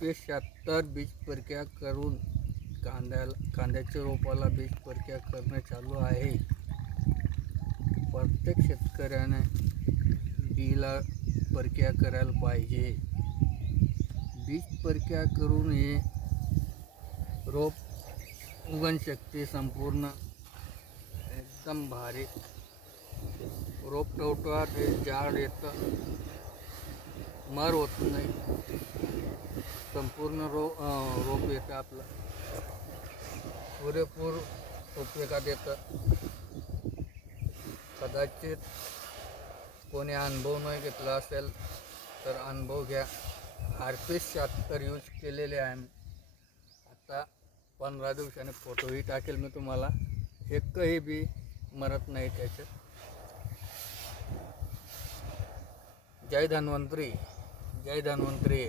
पे शहात्तर बीज परक्या करून कांद्याला कांद्याच्या रोपाला बीज परक्या करणं चालू आहे. प्रत्येक शेतकऱ्याने बीला परक्या करायला पाहिजे. बीज परक्या करून हे रोप उगणशक्ती संपूर्ण एकदम भारी. रोप टवटवाट हे झाड येतं मर होत नाही. संपूर्ण रो रोप येतं आपलं. पुरेपूर उपयोगात येतं. कदाचित कोणी अनुभव नाही घेतला असेल तर अनुभव घ्या. आर पी शहात्तर यूज केलेले आहे मी आता पंधरा दिवसाने फोटोही टाकेल मी तुम्हाला. एकही बी मरत नाही त्याच्यात. जय धन्वंतरी. जय धन्वंतरी.